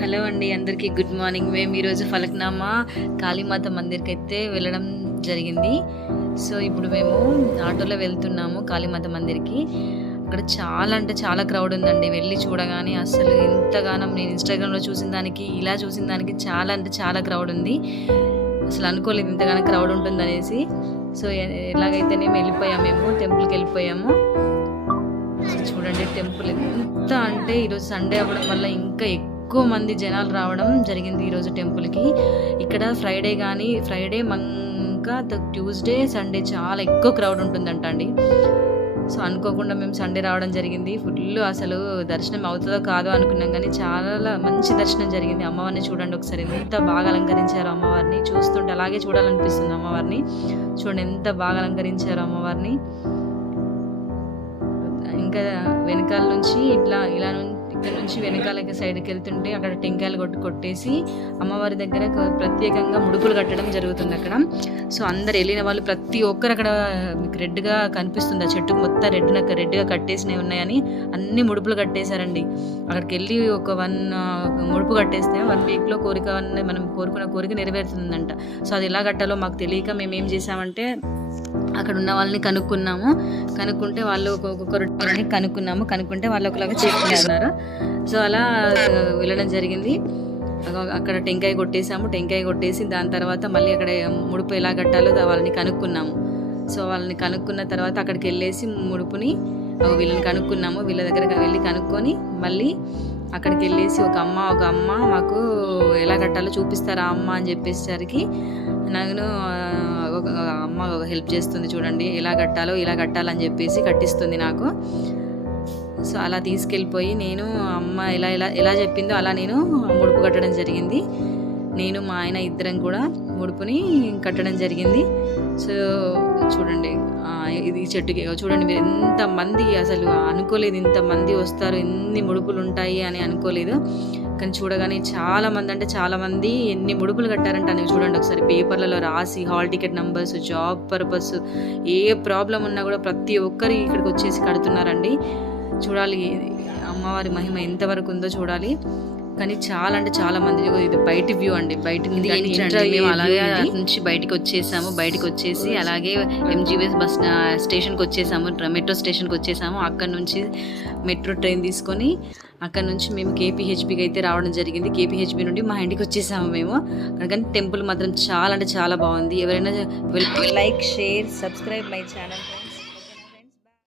Hello అండి, అందరికీ good morning. మేము ఈరోజు ఫలక్నామా కాళీమాత మందిర్కి అయితే వెళ్ళడం జరిగింది. సో ఇప్పుడు మేము ఆటోలో వెళ్తున్నాము కాళీమాత మందిర్కి. అక్కడ చాలా అంటే చాలా క్రౌడ్ ఉందండి. వెళ్ళి చూడగానే అసలు ఇంతగానం నేను ఇన్స్టాగ్రామ్లో చూసిన దానికి ఇలా చూసిన దానికి చాలా అంటే చాలా క్రౌడ్ ఉంది. అసలు అనుకోలేదు ఇంతగానో క్రౌడ్ ఉంటుందనేసి. సో ఎలాగైతేనే వెళ్ళిపోయాము, మేము టెంపుల్కి వెళ్ళిపోయాము. చూడండి టెంపుల్ ఎంత అంటే ఈరోజు సండే అవ్వడం వల్ల ఇంకా ఎక్కువ మంది జనాలు రావడం జరిగింది ఈరోజు టెంపుల్కి. ఇక్కడ ఫ్రైడే ఇంకా ట్యూస్డే సండే చాలా ఎక్కువ క్రౌడ్ ఉంటుందంట అండి. సో అనుకోకుండా మేము సండే రావడం జరిగింది. ఫుల్ అసలు దర్శనం అవుతుందో కాదో అనుకున్నాం, కానీ చాలా మంచి దర్శనం జరిగింది. అమ్మవారిని చూడండి ఒకసారి, ఎంత బాగా అలంకరించారో అమ్మవారిని. చూస్తుంటే అలాగే చూడాలనిపిస్తుంది అమ్మవారిని. చూడండి ఎంత బాగా అలంకరించారో అమ్మవారిని. ఇంకా వెనకాల నుంచి ఇక్కడ నుంచి వెనకాల సైడ్కి వెళ్తుంటే అక్కడ టెంకాయలు కొట్టేసి అమ్మవారి దగ్గర ప్రత్యేకంగా ముడుపులు కట్టడం జరుగుతుంది అక్కడ. సో అందరు వెళ్ళిన వాళ్ళు ప్రతి ఒక్కరు అక్కడ మీకు రెడ్గా కనిపిస్తుంది, ఆ చెట్టుకు మొత్తం రెడ్గా కట్టేసినవి ఉన్నాయని అన్ని ముడుపులు కట్టేశారండి. అక్కడికి వెళ్ళి ఒక ముడుపు కట్టేస్తే 1 వీక్లో మనం కోరుకున్న కోరిక నెరవేరుతుందంట. సో అది ఎలా కట్టాలో మాకు తెలియక మేము ఏం చేసామంటే అక్కడ ఉన్న వాళ్ళని కనుక్కుంటే వాళ్ళు ఒక్కొక్కరిని కనుక్కుంటే వాళ్ళు ఒకలాగా చెప్తున్నారు. సో అలా వెళ్ళడం జరిగింది. అక్కడ టెంకాయ కొట్టేసి దాని తర్వాత మళ్ళీ అక్కడ ముడుపు ఎలా కట్టాలో వాళ్ళని కనుక్కున్నాము. సో వాళ్ళని కనుక్కున్న తర్వాత అక్కడికి వెళ్ళేసి ముడుపుని వీళ్ళని కనుక్కున్నాము. వీళ్ళ దగ్గర వెళ్ళి కనుక్కొని మళ్ళీ అక్కడికి వెళ్ళేసి ఒక అమ్మ మాకు ఎలా కట్టాలో చూపిస్తారా అమ్మ అని చెప్పేసరికి నాకు అమ్మ హెల్ప్ చేస్తుంది. చూడండి ఇలా కట్టాలని చెప్పేసి కట్టిస్తుంది నాకు. సో అలా తీసుకెళ్ళిపోయి నేను అమ్మ ఎలా చెప్పిందో అలా నేను ముడుపు కట్టడం జరిగింది. నేను మా ఆయన ఇద్దరం కూడా ముడుపుని కట్టడం జరిగింది. సో చూడండి ఇది చెట్టుకి చూడండి మీరు ఎంతమంది, అసలు అనుకోలేదు ఇంతమంది వస్తారు, ఎన్ని ముడుపులు ఉంటాయి అని అనుకోలేదు. కానీ చూడగానే చాలా మంది ఎన్ని ముడుపులు కట్టారంట అని చూడండి ఒకసారి. పేపర్లలో రాసి hall ticket numbers, job purpose, ఏ ప్రాబ్లం ఉన్నా కూడా ప్రతి ఒక్కరు ఇక్కడికి వచ్చేసి కడుతున్నారండి. చూడాలి అమ్మవారి మహిమ ఎంతవరకు ఉందో చూడాలి. కానీ చాలా మంది. ఇది బయట వ్యూ అండి, బయట మేము అలాగే నుంచి బయటకు వచ్చేసి అలాగే MGBS బస్ స్టేషన్కి వచ్చేసాము, మెట్రో స్టేషన్కి వచ్చేసాము. అక్కడ నుంచి మెట్రో ట్రైన్ తీసుకొని అక్కడ నుంచి మేము KPHBకి అయితే రావడం జరిగింది. KPHB నుండి మా ఇంటికి వచ్చేసాము మేము. కానీ టెంపుల్ మాత్రం చాలా బాగుంది. ఎవరైనా like, share, subscribe my channel.